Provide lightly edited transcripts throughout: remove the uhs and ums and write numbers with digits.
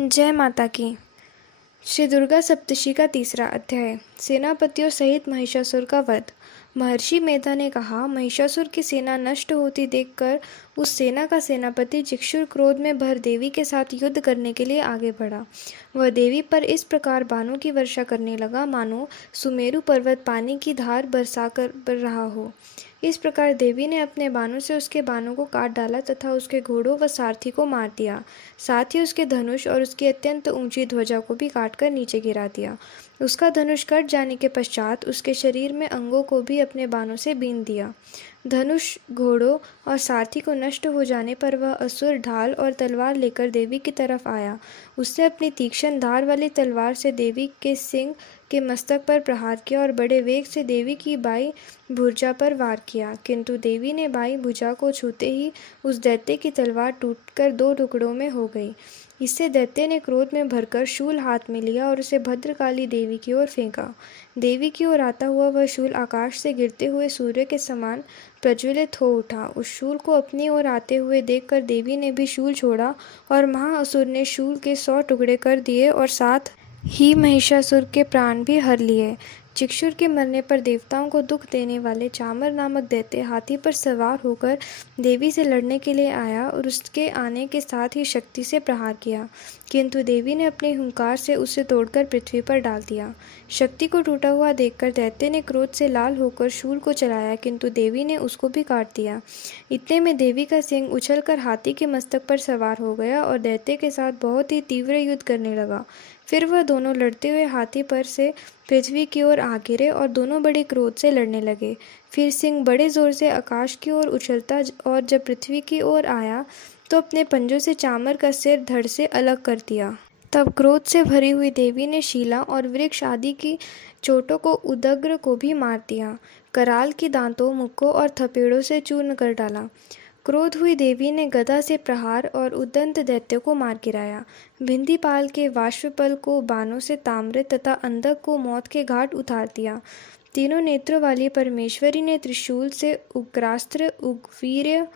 जय माता की। श्री दुर्गा सप्तशती का तीसरा अध्याय। सेनापतियों सहित महिषासुर का वध। महर्षि मेधा ने कहा, महिषासुर की सेना नष्ट होती देखकर उस सेना का सेनापति जिक्षुर क्रोध में भर देवी के साथ युद्ध करने के लिए आगे बढ़ा। वह देवी पर इस प्रकार बाणों की वर्षा करने लगा मानो सुमेरु पर्वत पानी की धार बरसा कर रहा हो। इस प्रकार देवी ने अपने बाणों से उसके बाणों को काट डाला तथा उसके घोड़ों व सारथी को मार दिया। साथ ही उसके धनुष और उसकी अत्यंत ऊंची ध्वजा को भी काटकर नीचे गिरा दिया। उसका धनुष कट जाने के पश्चात उसके शरीर में अंगों को भी अपने बाणों से बीन दिया। धनुष, घोड़ों और सारथी को नष्ट हो जाने पर वह असुर ढाल और तलवार लेकर देवी की तरफ आया। उसने अपनी तीक्ष्ण धार वाली तलवार से देवी के सिंह के मस्तक पर प्रहार किया और बड़े वेग से देवी की बाई भुजा पर वार किया, किंतु देवी ने बाई भुजा को छूते ही उस दैत्य की तलवार टूटकर दो टुकड़ों में हो गई। इससे दैत्य ने क्रोध में भरकर शूल हाथ में लिया और उसे भद्रकाली देवी की ओर फेंका। देवी की ओर आता हुआ वह शूल आकाश से गिरते हुए सूर्य के समान प्रज्वलित हो उठा। उस शूल को अपनी ओर आते हुए देखकर देवी ने भी शूल छोड़ा और महाअसुर ने शूल के 100 टुकड़े कर दिए और साथ ही महिषासुर के प्राण भी हर लिए। जिक्षुर के मरने पर देवताओं को दुख देने वाले चामर नामक दैत्य हाथी पर सवार होकर देवी से लड़ने के लिए आया और उसके आने के साथ ही शक्ति से प्रहार किया, किंतु देवी ने अपने हुंकार से उसे तोड़कर पृथ्वी पर डाल दिया। शक्ति को टूटा हुआ देखकर दैत्य ने क्रोध से लाल होकर शूल को चलाया, किंतु देवी ने उसको भी काट दिया। इतने में देवी का सिंह उछलकर हाथी के मस्तक पर सवार हो गया और दैत्य के साथ बहुत ही तीव्र युद्ध करने लगा। फिर वह दोनों लड़ते हुए हाथी पर से पृथ्वी की ओर आ गिरे और दोनों बड़े क्रोध से लड़ने लगे। फिर सिंह बड़े जोर से आकाश की ओर उछलता और जब पृथ्वी की ओर आया तो अपने पंजों से चामर का सिर धड़ से अलग कर दिया। तब क्रोध से भरी हुई देवी ने शीला और वृक्ष आदि की चोटों को उदग्र को भी मार दिया। कराल की दांतों, मुक्कों और थपेड़ों से चूर्ण कर डाला। क्रोध हुई देवी ने गदा से प्रहार और उदंत दैत्य को मार गिराया। भिंदीपाल के वाष्पपल को बाणों से ताम्र तथा अंधक को मौत के घाट उतार दिया। तीनों नेत्रों वाली परमेश्वरी ने त्रिशूल से उग्रास्त्र उग्रवीर्य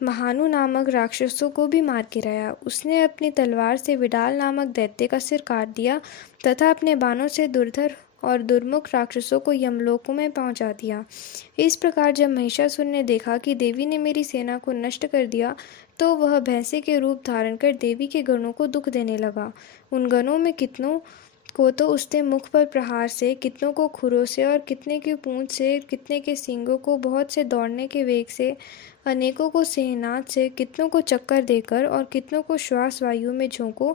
महानु नामक राक्षसों को भी मार गिराया। उसने अपनी तलवार से विडाल नामक दैत्य का सिर काट दिया तथा अपने बाणों से दुर्धर और दुर्मुख राक्षसों को यमलोकों में पहुंचा दिया। इस प्रकार जब महिषासुर ने देखा कि देवी ने मेरी सेना को नष्ट कर दिया तो वह भैंसे के रूप धारण कर देवी के गणों को दुख देने लगा। उन गणों में कितनों को तो उसने मुख पर प्रहार से, कितनों को खुरों से और कितने की पूंछ से, कितने के सींगों को बहुत से दौड़ने के वेग से, अनेकों को सिंहनाद से, कितनों को चक्कर देकर और कितनों को श्वास वायु में झोंकों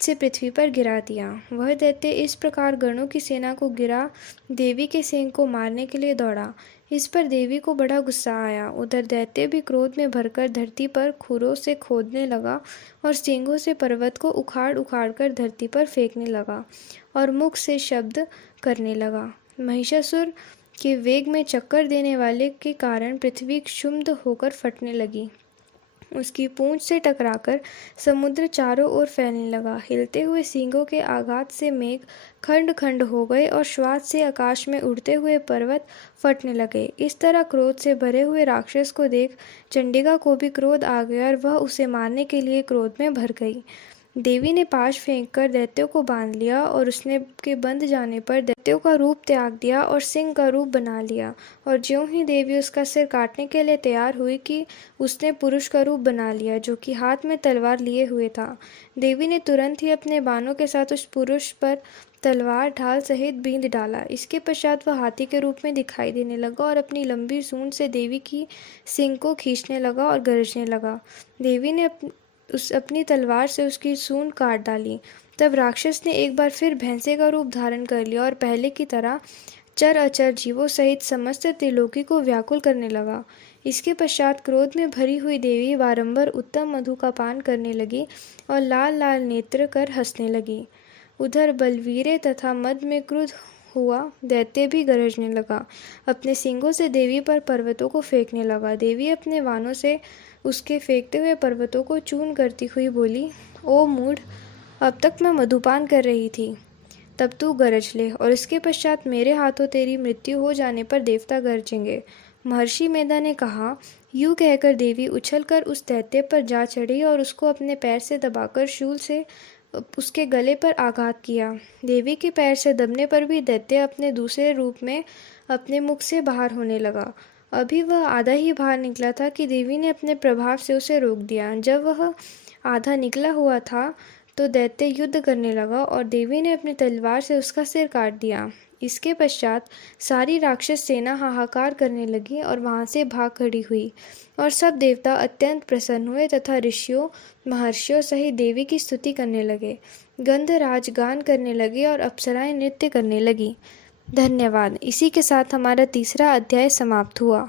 से पृथ्वी पर गिरा दिया। वह दैत्य इस प्रकार गणों की सेना को गिरा देवी के सिंह को मारने के लिए दौड़ा। इस पर देवी को बड़ा गुस्सा आया। उधर दैत्य भी क्रोध में भरकर धरती पर खुरों से खोदने लगा और सींगों से पर्वत को उखाड़ उखाड़ कर धरती पर फेंकने लगा और मुख से शब्द करने लगा। महिषासुर के वेग में चक्कर देने वाले के कारण पृथ्वी क्षुब्ध होकर फटने लगी। उसकी पूंछ से टकराकर समुद्र चारों ओर फैलने लगा। हिलते हुए सींगों के आघात से मेघ खंड खंड हो गए और श्वास से आकाश में उड़ते हुए पर्वत फटने लगे। इस तरह क्रोध से भरे हुए राक्षस को देख चंडिका को भी क्रोध आ गया और वह उसे मारने के लिए क्रोध में भर गई। देवी ने पाश फेंककर दैत्यों को बांध लिया और उसने के बंध जाने पर दैत्यों का रूप त्याग दिया और सिंह का रूप बना लिया। और ज्यों ही देवी उसका सिर काटने के लिए तैयार हुई कि उसने पुरुष का रूप बना लिया, जो कि हाथ में तलवार लिए हुए था। देवी ने तुरंत ही अपने बाणों के साथ उस पुरुष पर तलवार ढाल सहित बींध डाला। इसके पश्चात वह हाथी के रूप में दिखाई देने लगा और अपनी लंबी सूंड से देवी की सिंग को खींचने लगा और गरजने लगा। देवी ने अपनी तलवार से उसकी सूंड काट डाली। तब राक्षस ने एक बार फिर भैंसे का रूप धारण कर लिया और पहले की तरह चर अचर जीवों सहित समस्त त्रिलोकी को व्याकुल करने लगा। इसके पश्चात क्रोध में भरी हुई देवी बारंबार उत्तम मधु का पान करने लगी और लाल लाल नेत्र कर हंसने लगी। उधर बलवीर तथा मद में क्रुद्ध हुआ दैत्य भी गरजने लगा। अपने सींगों से देवी पर पर्वतों को फेंकने लगा। देवी अपने बाणों से उसके फेंकते हुए पर्वतों को चूर्ण करती हुई बोली, ओ मूढ़, अब तक मैं मधुपान कर रही थी, तब तू गरज ले और इसके पश्चात मेरे हाथों तेरी मृत्यु हो जाने पर देवता गरजेंगे। महर्षि मेधा ने कहा। यूं कहकर देवी उछलकर उस दैत्य पर जा चढ़ी और उसको अपने पैर से दबाकर शूल से उसके गले पर आघात किया। देवी के पैर से दबने पर भी दैत्य अपने दूसरे रूप में अपने मुख से बाहर होने लगा। अभी वह आधा ही बाहर निकला था कि देवी ने अपने प्रभाव से उसे रोक दिया। जब वह आधा निकला हुआ था तो दैत्य युद्ध करने लगा और देवी ने अपनी तलवार से उसका सिर काट दिया। इसके पश्चात सारी राक्षस सेना हाहाकार करने लगी और वहां से भाग खड़ी हुई, और सब देवता अत्यंत प्रसन्न हुए तथा ऋषियों, महर्षियों सहित देवी की स्तुति करने लगे। गंधराज गान करने लगे और अप्सराएं नृत्य करने लगी। धन्यवाद। इसी के साथ हमारा तीसरा अध्याय समाप्त हुआ।